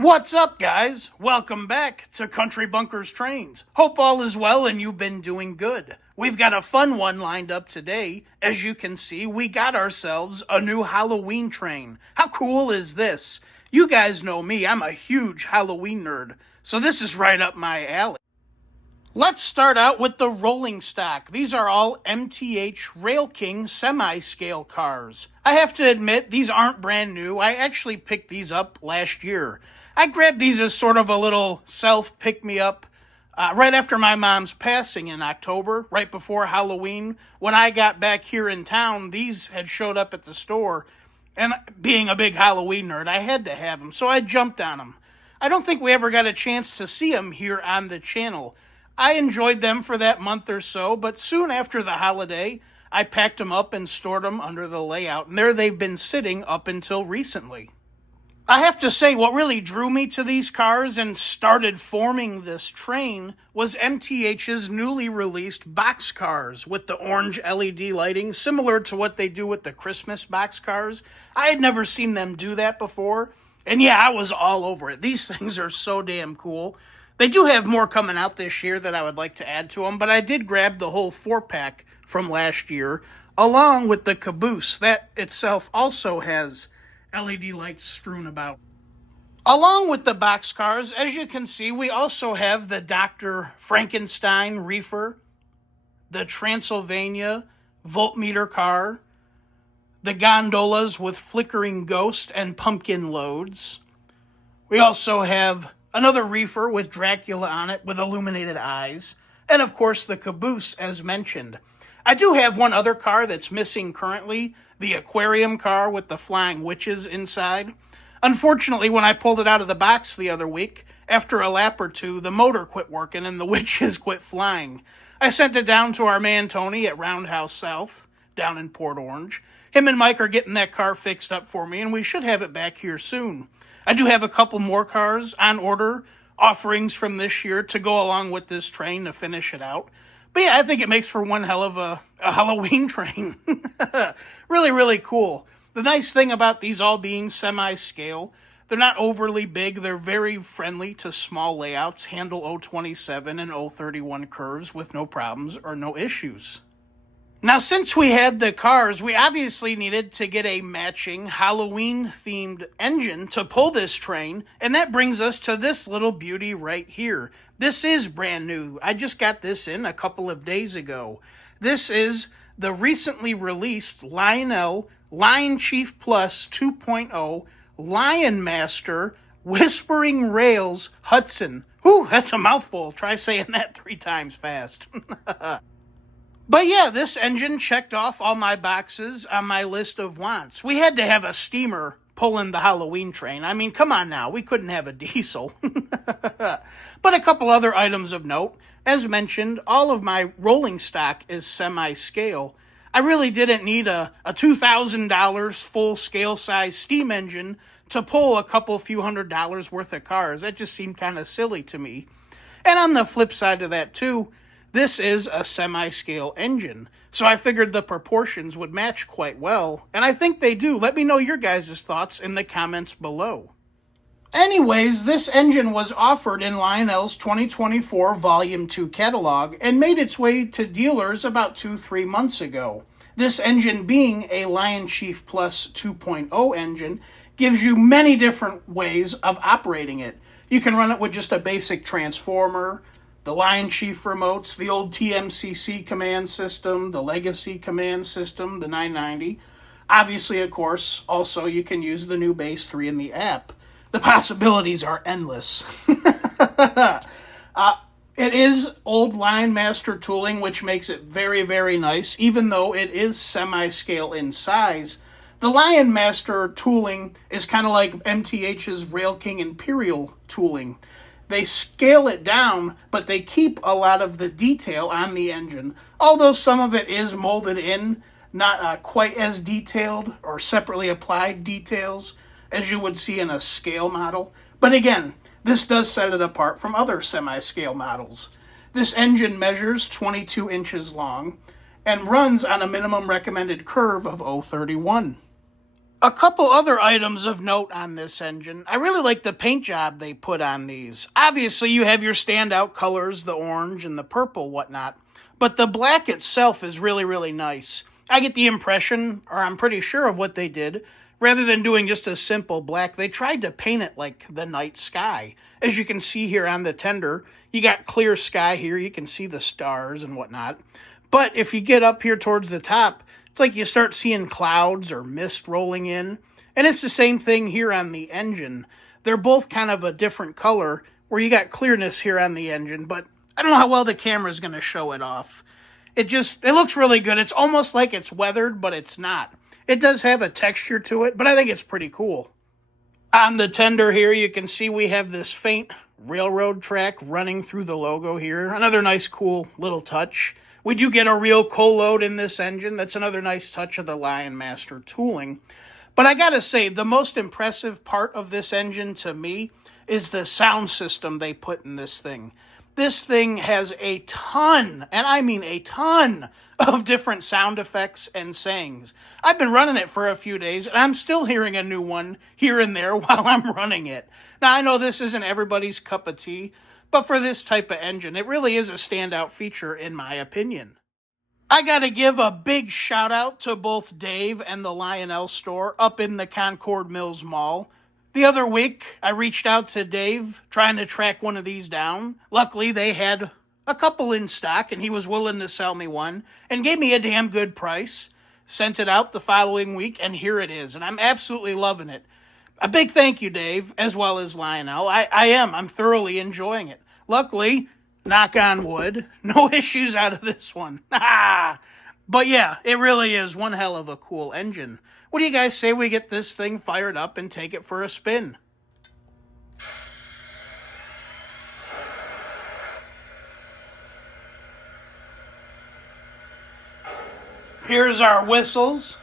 What's up, guys? Welcome back to Country Bunkers Trains. Hope all is well and you've been doing good. We've got a fun one lined up today. As you can see, we got ourselves a new Halloween train. How cool is this? You guys know me, I'm a huge Halloween nerd, so this is right up my alley. Let's start out with the rolling stock. These are all MTH Railking semi-scale cars. I have to admit, these aren't brand new. I actually picked these up last year. I grabbed these as sort of a little self-pick-me-up right after my mom's passing in October, right before Halloween. When I got back here in town, these had showed up at the store, and being a big Halloween nerd, I had to have them, so I jumped on them. I don't think we ever got a chance to see them here on the channel. I enjoyed them for that month or so, but soon after the holiday, I packed them up and stored them under the layout, and there they've been sitting up until recently. I have to say, what really drew me to these cars and started forming this train was MTH's newly released boxcars with the orange LED lighting, similar to what they do with the Christmas boxcars. I had never seen them do that before, and yeah, I was all over it. These things are so damn cool. They do have more coming out this year that I would like to add to them, but I did grab the whole 4-pack from last year, along with the caboose. That itself also has LED lights strewn about. Along with the boxcars, as you can see, we also have the Dr. Frankenstein reefer, the Transylvania voltmeter car, the gondolas with flickering ghost and pumpkin loads. We also have another reefer with Dracula on it with illuminated eyes, and of course the caboose as mentioned. I do have one other car that's missing currently, the aquarium car with the flying witches inside. Unfortunately, when I pulled it out of the box the other week, after a lap or two, the motor quit working and the witches quit flying. I sent it down to our man Tony at Roundhouse South, down in Port Orange. Him and Mike are getting that car fixed up for me, and we should have it back here soon. I do have a couple more cars on order, offerings from this year to go along with this train to finish it out. But yeah, I think it makes for one hell of a Halloween train. Really, really cool. The nice thing about these all being semi-scale, they're not overly big. They're very friendly to small layouts, handle 027 and 031 curves with no problems or no issues. Now, since we had the cars, we obviously needed to get a matching Halloween-themed engine to pull this train, and that brings us to this little beauty right here. This is brand new. I just got this in a couple of days ago. This is the recently released Lionel Lion Chief Plus 2.0 Lionmaster Whispering Rails Hudson. Whew, that's a mouthful. Try saying that 3 times fast. But yeah, this engine checked off all my boxes on my list of wants. We had to have a steamer pulling the Halloween train. I mean, come on now, we couldn't have a diesel. But a couple other items of note. As mentioned, all of my rolling stock is semi-scale. I really didn't need a $2,000 full-scale size steam engine to pull a couple few $100s worth of cars. That just seemed kind of silly to me. And on the flip side of that too, this is a semi-scale engine, so I figured the proportions would match quite well, and I think they do. Let me know your guys' thoughts in the comments below. Anyways, this engine was offered in Lionel's 2024 Volume 2 catalog and made its way to dealers about 2-3 months ago. This engine being a Lion Chief Plus 2.0 engine gives you many different ways of operating it. You can run it with just a basic transformer, the Lion Chief remotes, the old TMCC command system, the Legacy command system, the 990. Obviously, of course, also you can use the new Base 3 in the app. The possibilities are endless. It is old Lionmaster tooling, which makes it very, very nice, even though it is semi-scale in size. The Lionmaster tooling is kind of like MTH's Railking Imperial tooling. They scale it down, but they keep a lot of the detail on the engine. Although some of it is molded in, not quite as detailed or separately applied details as you would see in a scale model. But again, this does set it apart from other semi-scale models. This engine measures 22 inches long and runs on a minimum recommended curve of 031. A couple other items of note on this engine. I really like the paint job they put on these. Obviously, you have your standout colors, the orange and the purple, whatnot. But the black itself is really, really nice. I get the impression, or I'm pretty sure of what they did. Rather than doing just a simple black, they tried to paint it like the night sky. As you can see here on the tender, you got clear sky here. You can see the stars and whatnot. But if you get up here towards the top, it's like you start seeing clouds or mist rolling in. And it's the same thing here on the engine. They're both kind of a different color, where you got clearness here on the engine, but I don't know how well the camera's going to show it off. It looks really good. It's almost like it's weathered, but it's not. It does have a texture to it, but I think it's pretty cool. On the tender here, you can see we have this faint railroad track running through the logo here. Another nice, cool little touch. We do get a real coal load in this engine. That's another nice touch of the Lionmaster tooling. But I gotta say, the most impressive part of this engine to me is the sound system they put in this thing. This thing has a ton, and I mean a ton, of different sound effects and sayings. I've been running it for a few days, and I'm still hearing a new one here and there while I'm running it. Now, I know this isn't everybody's cup of tea, but for this type of engine, it really is a standout feature in my opinion. I gotta give a big shout out to both Dave and the Lionel store up in the Concord Mills Mall. The other week, I reached out to Dave trying to track one of these down. Luckily, they had a couple in stock, and he was willing to sell me one and gave me a damn good price. Sent it out the following week, and here it is, and I'm absolutely loving it. A big thank you, Dave, as well as Lionel. I'm thoroughly enjoying it. Luckily, knock on wood, no issues out of this one. But yeah, it really is one hell of a cool engine. What do you guys say we get this thing fired up and take it for a spin? Here's our whistles.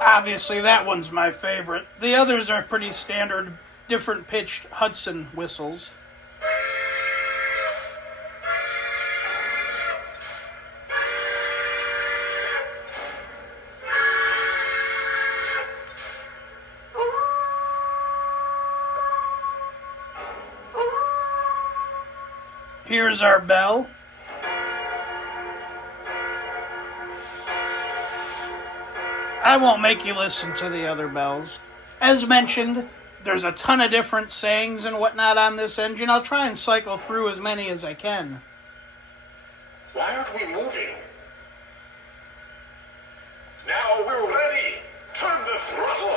Obviously, that one's my favorite. The others are pretty standard, different pitched Hudson whistles. Here's our bell. I won't make you listen to the other bells. As mentioned, there's a ton of different sayings and whatnot on this engine. I'll try and cycle through as many as I can. Why aren't we moving? Now we're ready. Turn the throttle.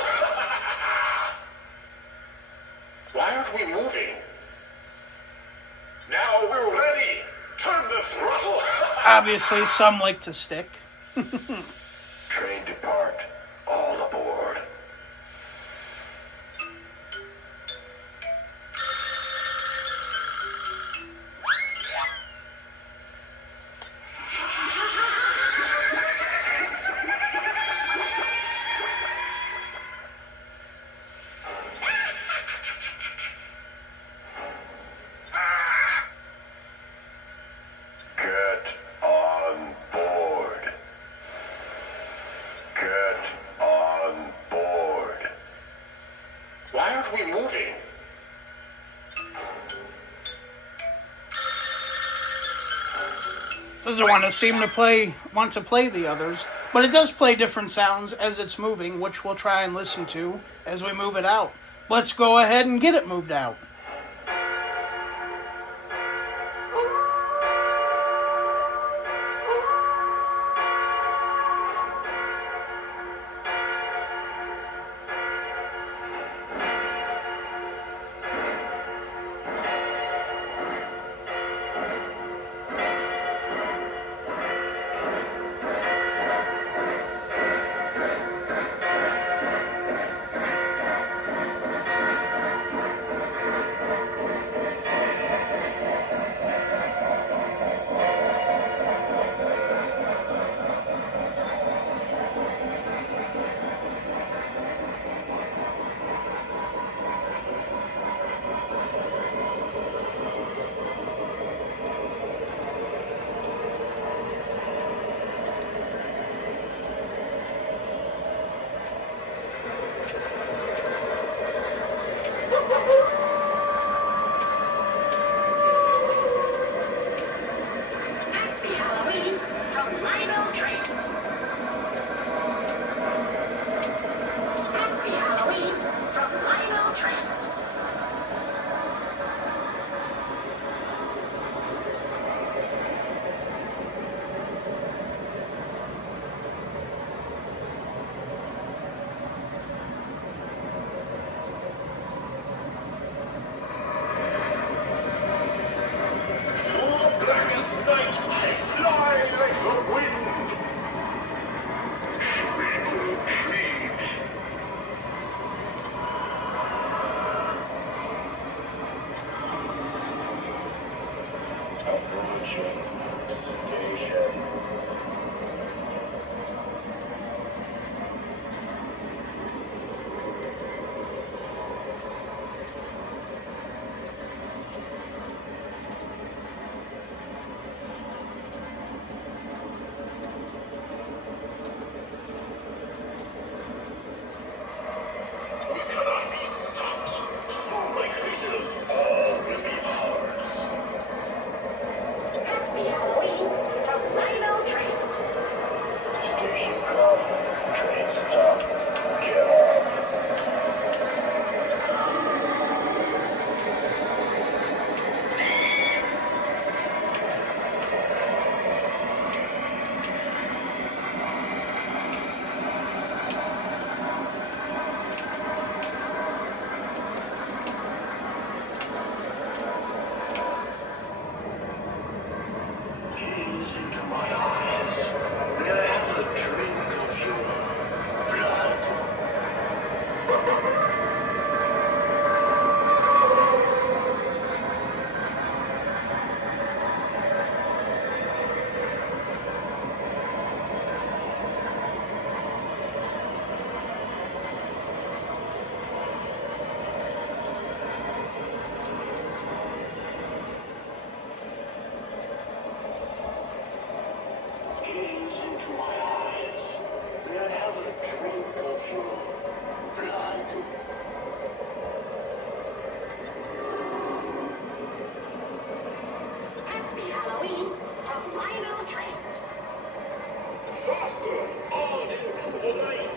Why aren't we moving? Now we're ready. Turn the throttle. Obviously, some like to stick. Train depart. All aboard. Get on board. Get on board. Why aren't we moving? Doesn't want to play the others, but it does play different sounds as it's moving, which we'll try and listen to as we move it out. Let's go ahead and get it moved out. Happy Halloween from Lionel Trains. Faster, on into the night.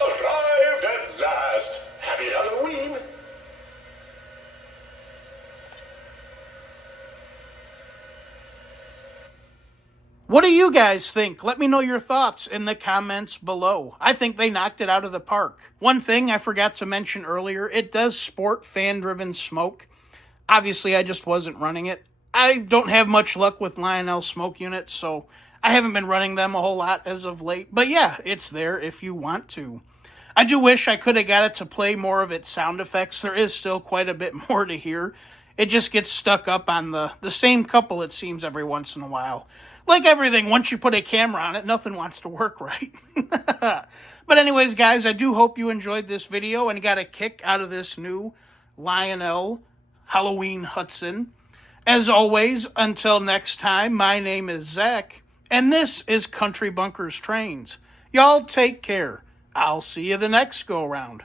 Arrived at last. Happy Halloween. What do you guys think? Let me know your thoughts in the comments below. I think they knocked it out of the park. One thing I forgot to mention earlier, it does sport fan-driven smoke. Obviously, I just wasn't running it. I don't have much luck with Lionel smoke units, so I haven't been running them a whole lot as of late. But yeah, it's there if you want to. I do wish I could have got it to play more of its sound effects. There is still quite a bit more to hear. It just gets stuck up on the same couple, it seems, every once in a while. Like everything, once you put a camera on it, nothing wants to work right. But anyways, guys, I do hope you enjoyed this video and got a kick out of this new Lionel Halloween Hudson. As always, until next time, my name is Zach, and this is Country Bunkers Trains. Y'all take care. I'll see you the next go-around.